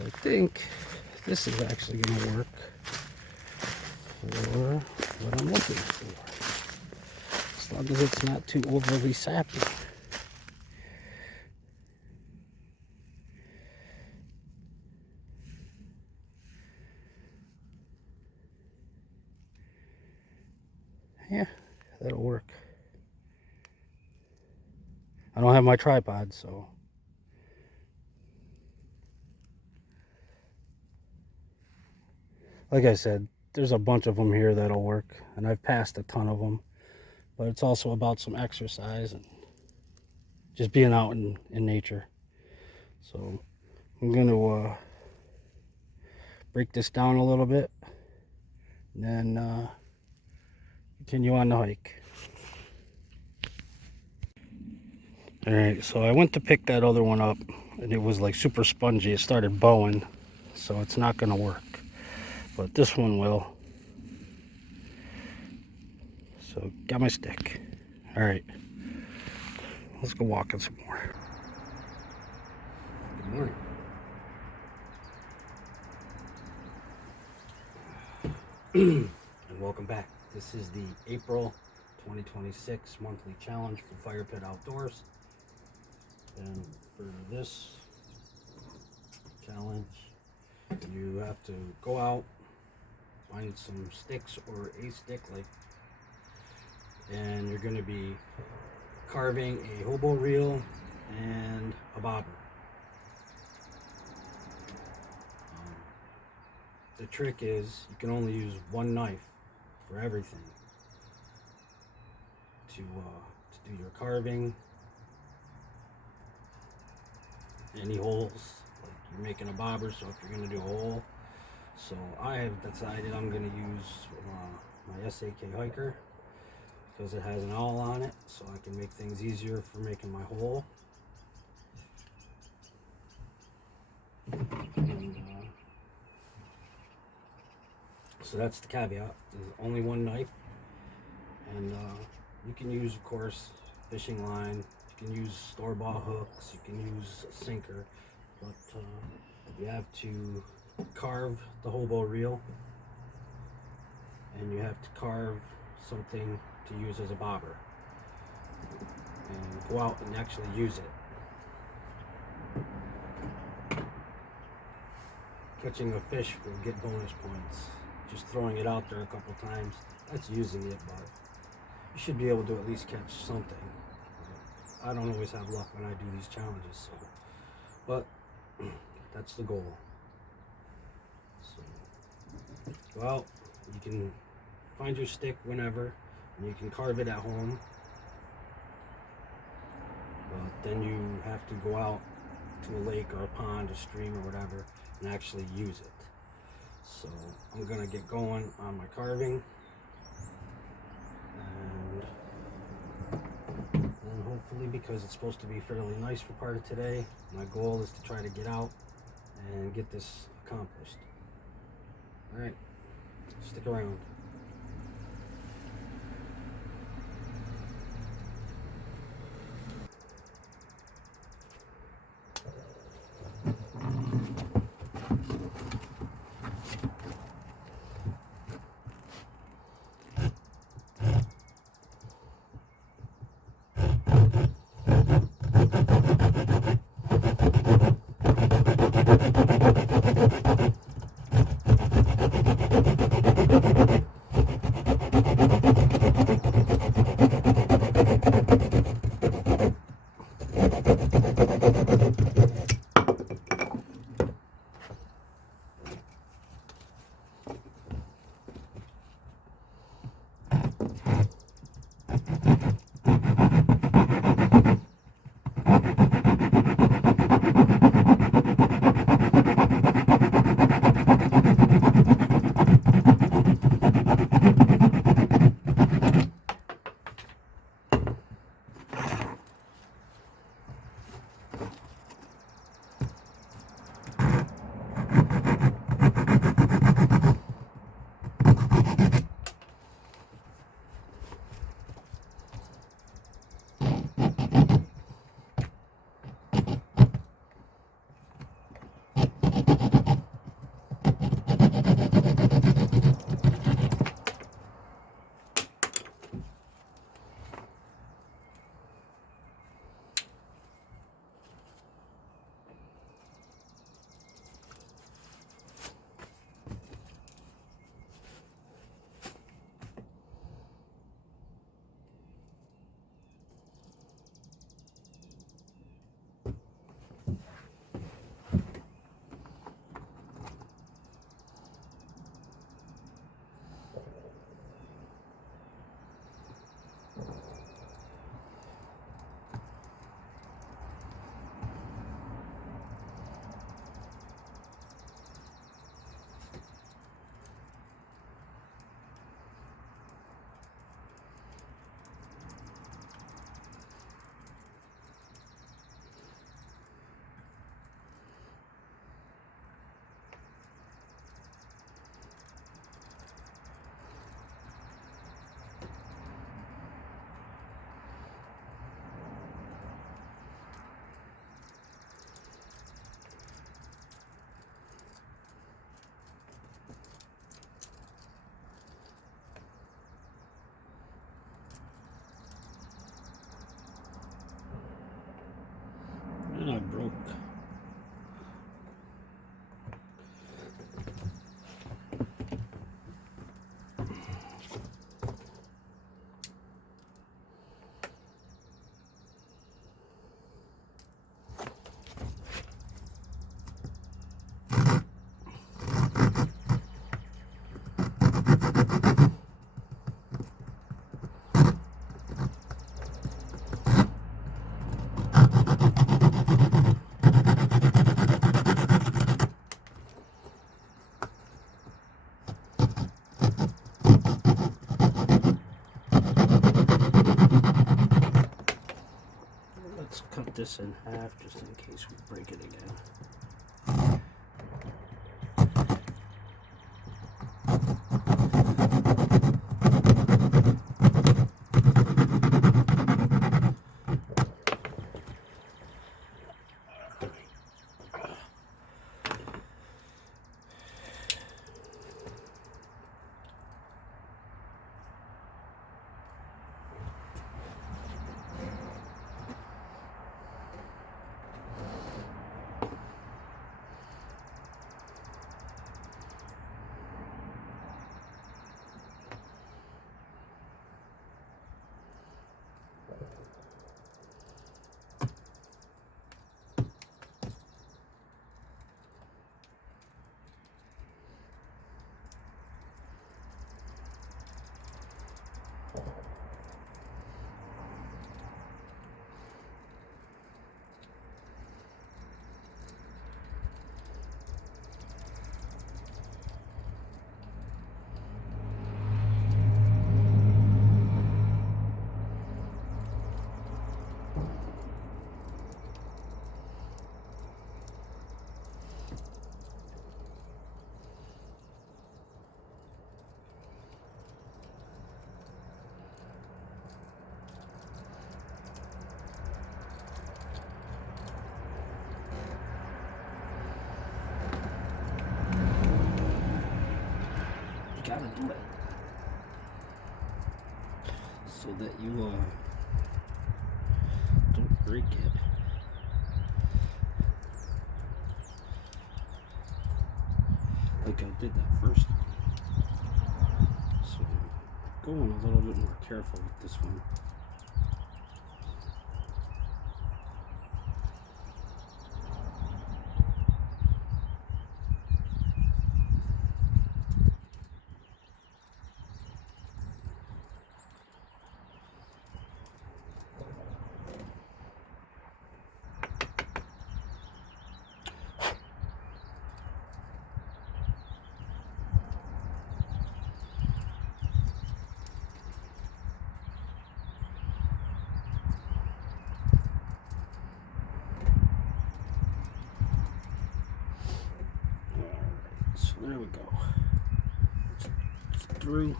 So I think this is actually going to work for what I'm looking for. As long as it's not too overly sappy. Yeah, that'll work. I don't have my tripod, so like I said, there's a bunch of them here that'll work, and I've passed a ton of them. But it's also about some exercise and just being out in nature. So I'm going to break this down a little bit, and then continue on the hike. Alright, so I went to pick that other one up, and it was like super spongy. It started bowing, so it's not going to work. But this one will. So, got my stick. Alright, let's go walking some more. Good morning. And welcome back. This is the April 2026 monthly challenge for Firepit Outdoors. And for this challenge, you have to go out, find some sticks or a stick, and you're going to be carving a hobo reel and a bobber. The trick is you can only use one knife for everything to do your carving. Any holes, like you're making a bobber, so if you're going to do a hole. So I have decided I'm going to use my SAK hiker because it has an awl on it, so I can make things easier for making my hole. And, so that's the caveat. There's only one knife, and you can use, of course, fishing line. You can use store-bought hooks. You can use a sinker, but you have to carve the hobo reel, and you have to carve something to use as a bobber, and go out and actually use it. Catching a fish will get bonus points. Just throwing it out there a couple times, that's using it, but you should be able to at least catch something. I don't always have luck when I do these challenges, so, but that's the goal. So, well, you can find your stick whenever, and you can carve it at home, but then you have to go out to a lake or a pond, a stream or whatever, and actually use it. So I'm gonna get going on my carving, and hopefully, because it's supposed to be fairly nice for part of today, my goal is to try to get out and get this accomplished. Alright, stick around. Let's cut this in half just in case we break it again. Gotta do it so that you don't break it. Like I did that first time. So going a little bit more careful with this one. So there we go. It's through.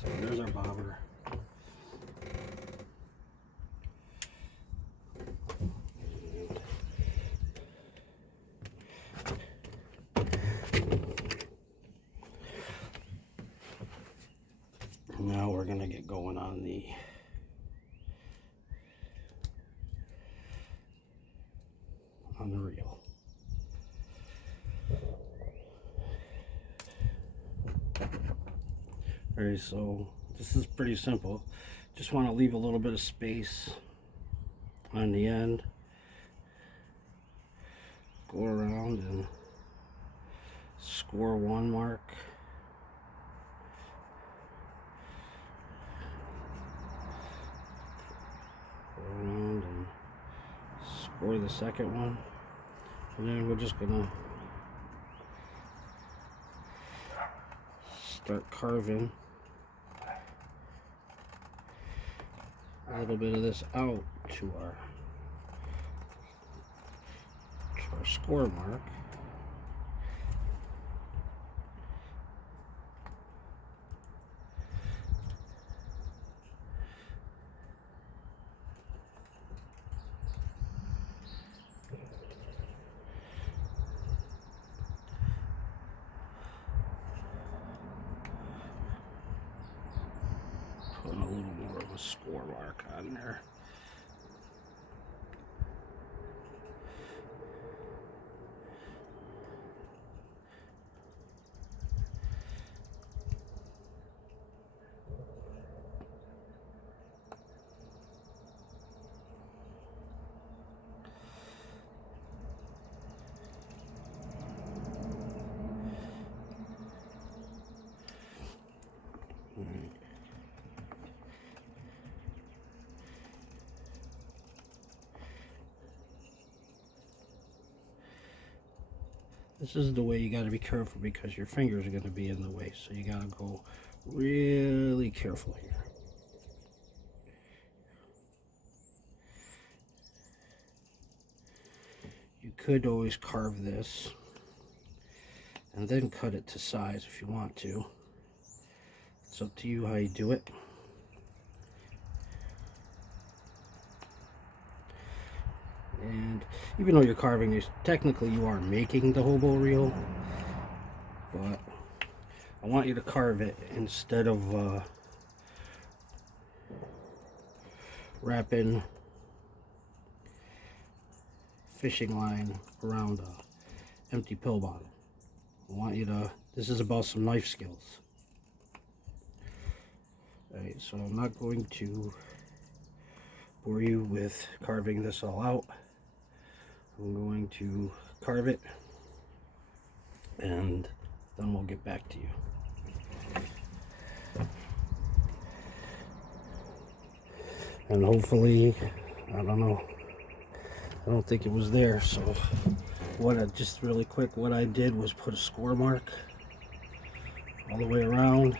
So there's our bobber. Now we're gonna get going on the reel. Alright, so this is pretty simple. Just want to leave a little bit of space on the end. Go around and score one mark. Go around and score the second one. And then we're just gonna start carving a little bit of this out to our score mark. Put a little more of a score mark on there. This is the way you got to be careful because your fingers are going to be in the way, so you got to go really careful here. could always carve this and then cut it to size if you want to. It's up to you how you do it. And even though you're carving this, technically you are making the hobo reel, but I want you to carve it instead of wrapping fishing line around a empty pill bottle. I want you to, this is about some knife skills. Alright, so I'm not going to bore you with carving this all out. I'm going to carve it and then we'll get back to you. And hopefully, I don't know, I don't think it was there, so what I just really quick, what I did was put a score mark all the way around.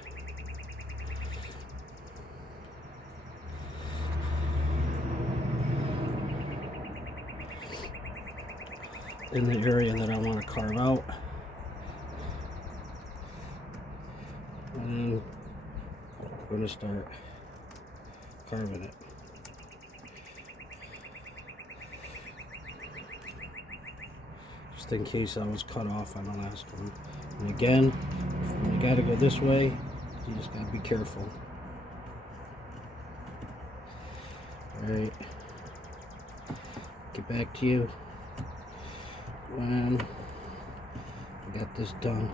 In the area that I want to carve out. And I'm going to start carving it. Just in case I was cut off on the last one. And again, when you got to go this way, you just got to be careful. Alright, get back to you when I got this done.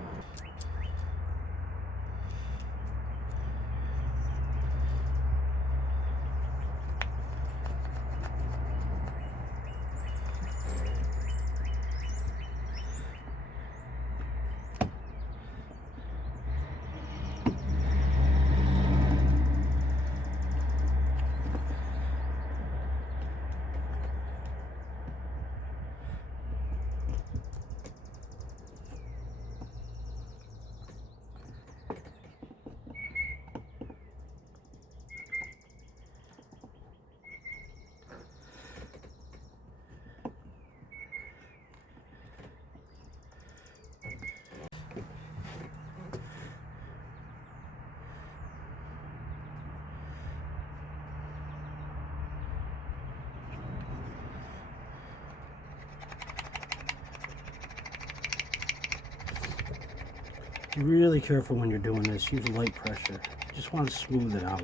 Be really careful when you're doing this. Use light pressure. You just want to smooth it out.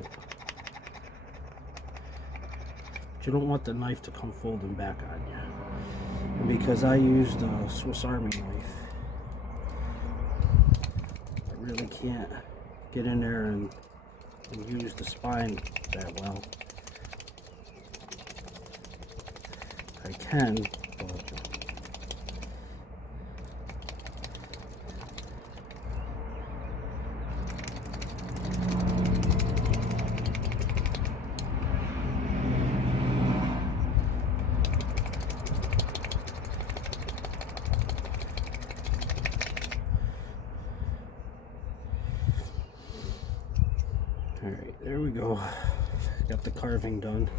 But you don't want the knife to come folding back on you. And because I used a Swiss Army knife, I really can't get in there and use the spine that well. I can, but alright, there we go. Got the carving done.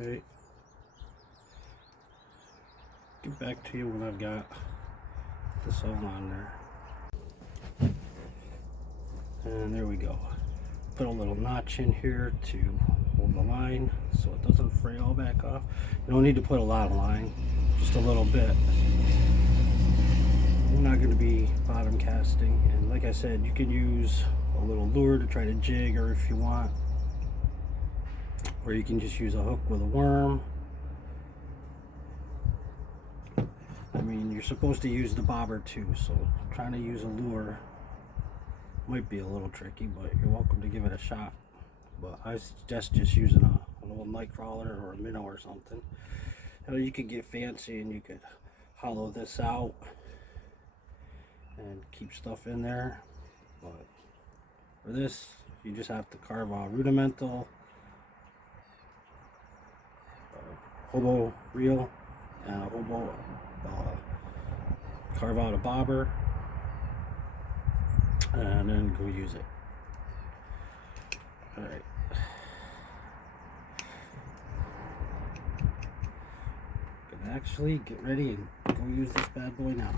Alright. Get back to you when I've got this all on there. And there we go. Put a little notch in here to hold the line so it doesn't fray all back off. You don't need to put a lot of line, just a little bit. I'm not going to be bottom casting, and like I said, you can use a little lure to try to jig, or if you want, or you can just use a hook with a worm. I mean, you're supposed to use the bobber too, so trying to use a lure might be a little tricky, but you're welcome to give it a shot. But I suggest just using a little night crawler or a minnow or something. You could get fancy and you could hollow this out and keep stuff in there, but for this you just have to carve a rudimental hobo reel and a hobo carve out a bobber and then go use it. Alright, gonna actually get ready and go use this bad boy now.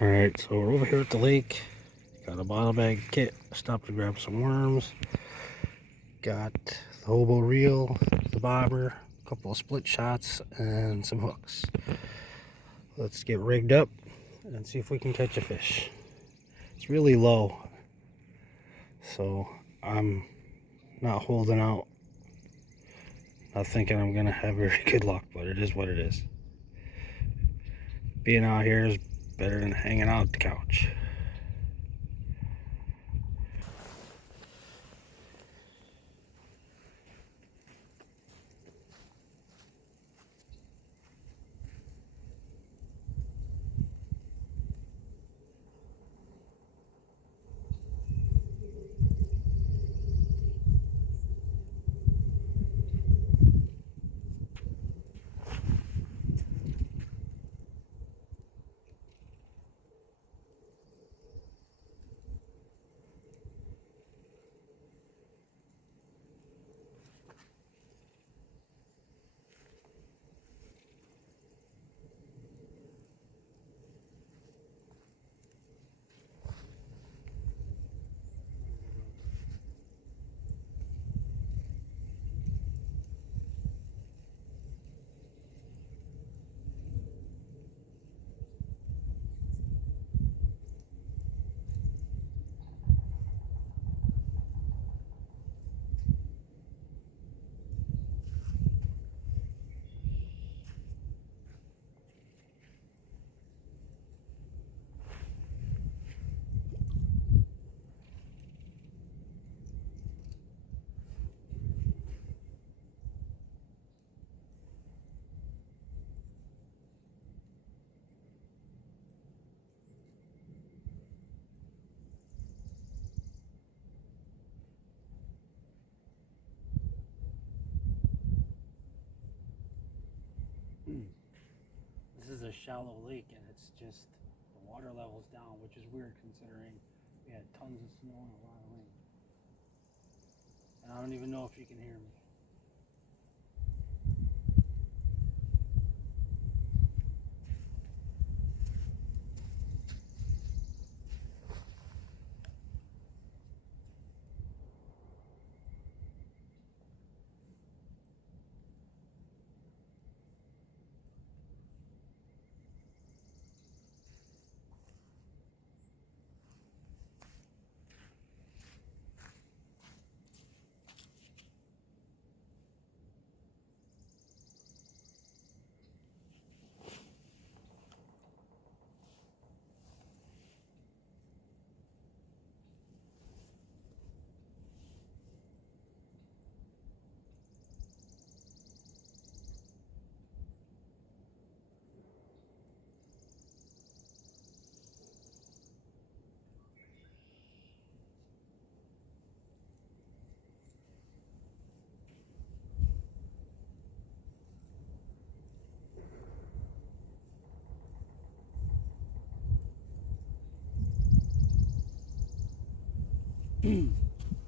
Alright, so we're over here at the lake. Got a bottle bag kit. Stopped to grab some worms. Got the hobo reel, the bobber, a couple of split shots, and some hooks. Let's get rigged up and see if we can catch a fish. It's really low, so I'm not holding out. Not thinking I'm gonna have very good luck, but it is what it is. Being out here is better than hanging out at the couch. This is a shallow lake and it's just the water level's down, which is weird considering we had tons of snow and a lot of rain. And I don't even know if you can hear me.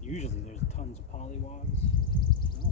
Usually there's tons of pollywogs. No.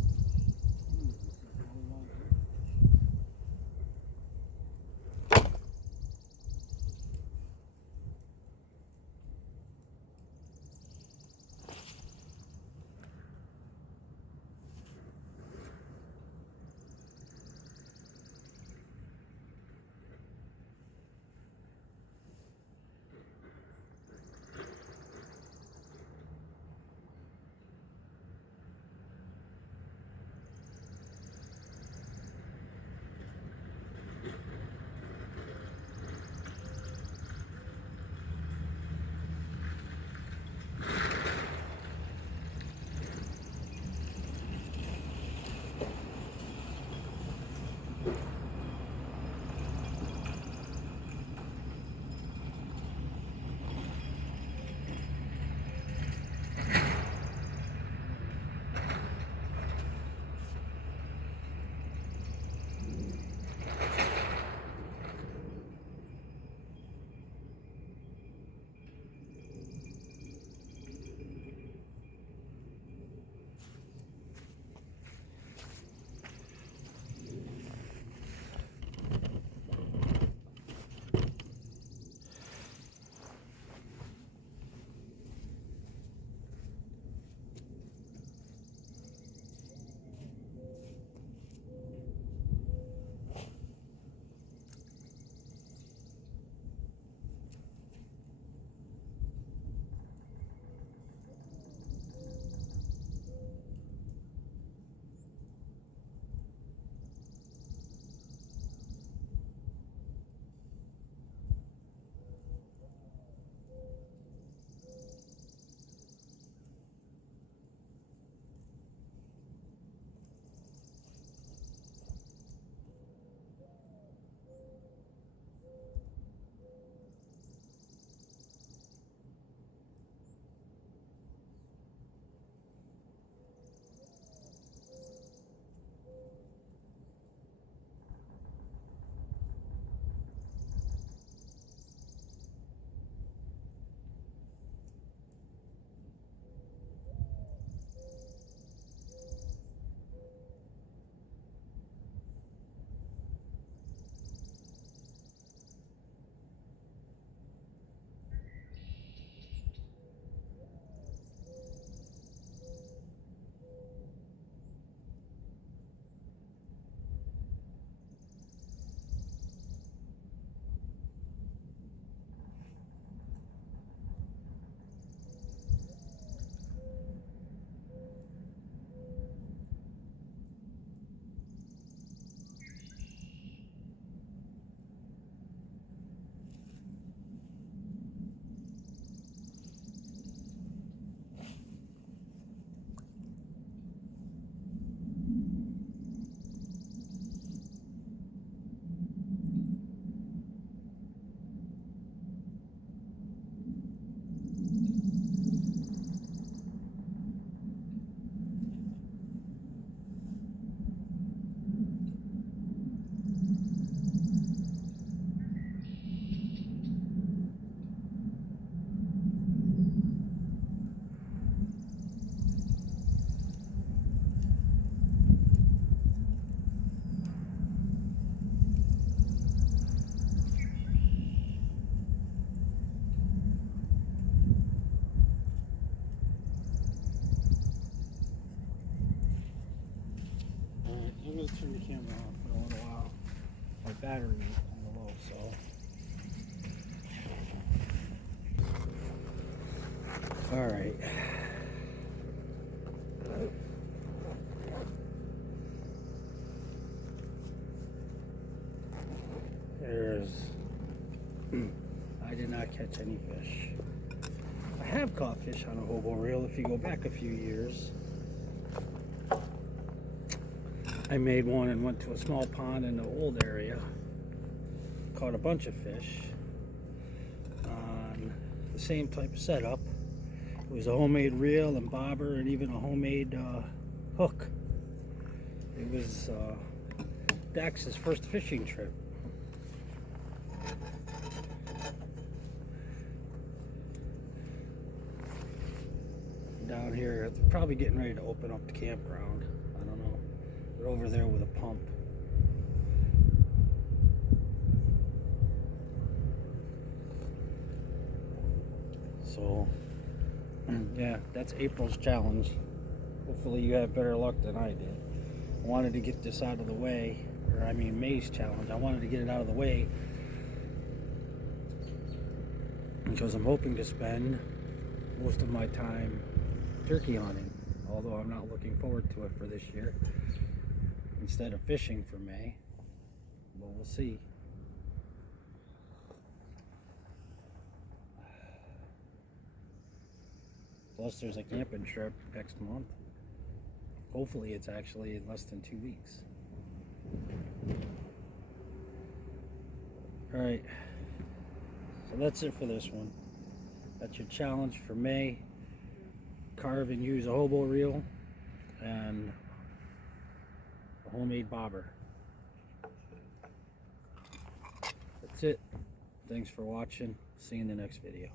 I'm going to turn the camera off for a little while. My battery is kind of low, so. Alright. I did not catch any fish. I have caught fish on a hobo reel if you go back a few years. I made one and went to a small pond in the old area. Caught a bunch of fish on the same type of setup. It was a homemade reel and bobber and even a homemade hook. It was Dax's first fishing trip. down here. They're probably getting ready to open up the campground. I don't know. They're over there with a pump. So, yeah, that's April's challenge. Hopefully you have better luck than I did. I wanted to get this out of the way, or I mean May's challenge. I wanted to get it out of the way because I'm hoping to spend most of my time turkey hunting, although I'm not looking forward to it for this year, instead of fishing for May. But we'll see. Plus there's a camping trip next month. Hopefully it's actually in less than 2 weeks. Alright, so that's it for this one. That's your challenge for May. Carve and use a hobo reel and a homemade bobber. That's it. Thanks for watching. See you in the next video.